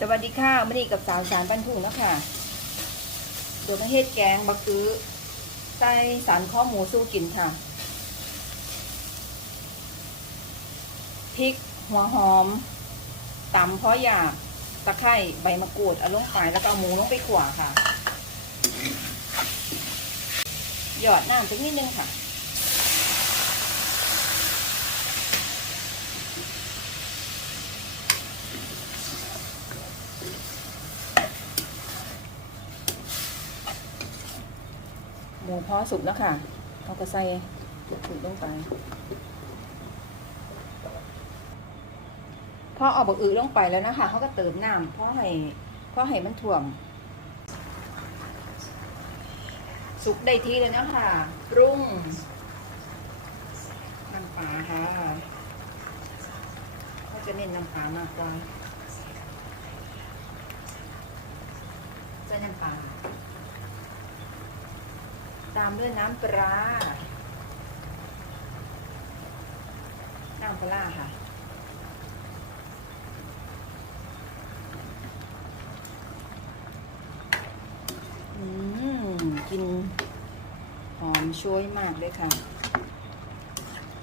สวัสดีค่ะมื่อนี้กับสาวสารบันทุ่งนะคะเดี๋ยวมาเฮ็ดแกงบักคือใส่สารข้อหมูสู้กินค่ะ พริกหัวหอมตำเพราะอยากตะไคร้ใบมะกรูดเอาลงไปแล้วก็เอาหมูลงไปขวาค่ะ หยอดน้ำสักนิดนึงค่ะ หมูพอสุกแล้วค่ะเอาก็ใส่ถุงลงไป พอเอาบักอือลงไปแล้วนะคะเขาก็เติมน้ำเพราะให้เพราะให้มันถ่วม สุกได้ทีเลยนะคะปรุงน้ำปลาค่ะเขาจะเน้นน้ำปลามากกว่าใส่น้ำปลา ตามด้วยน้ำปลา น้ำปลาค่ะ อืม กินหอมช่วยมากเลยค่ะ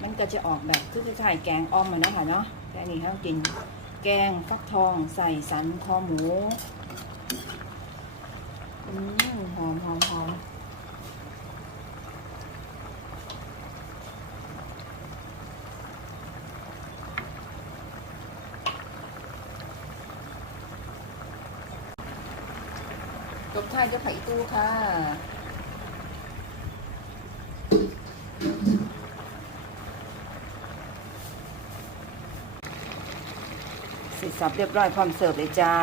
มันก็จะออกแบบคือคล้ายๆแกงอ้อมมาเนาะค่ะเนาะแต่อันนี้เรากินแกงฟักทองใส่สันคอหมู อืม หอมหอมหอม จบท้ายจะไผ่ตู้ค่ะเสร็จสับเรียบร้อยพร้อมเสิร์ฟเลยจ้า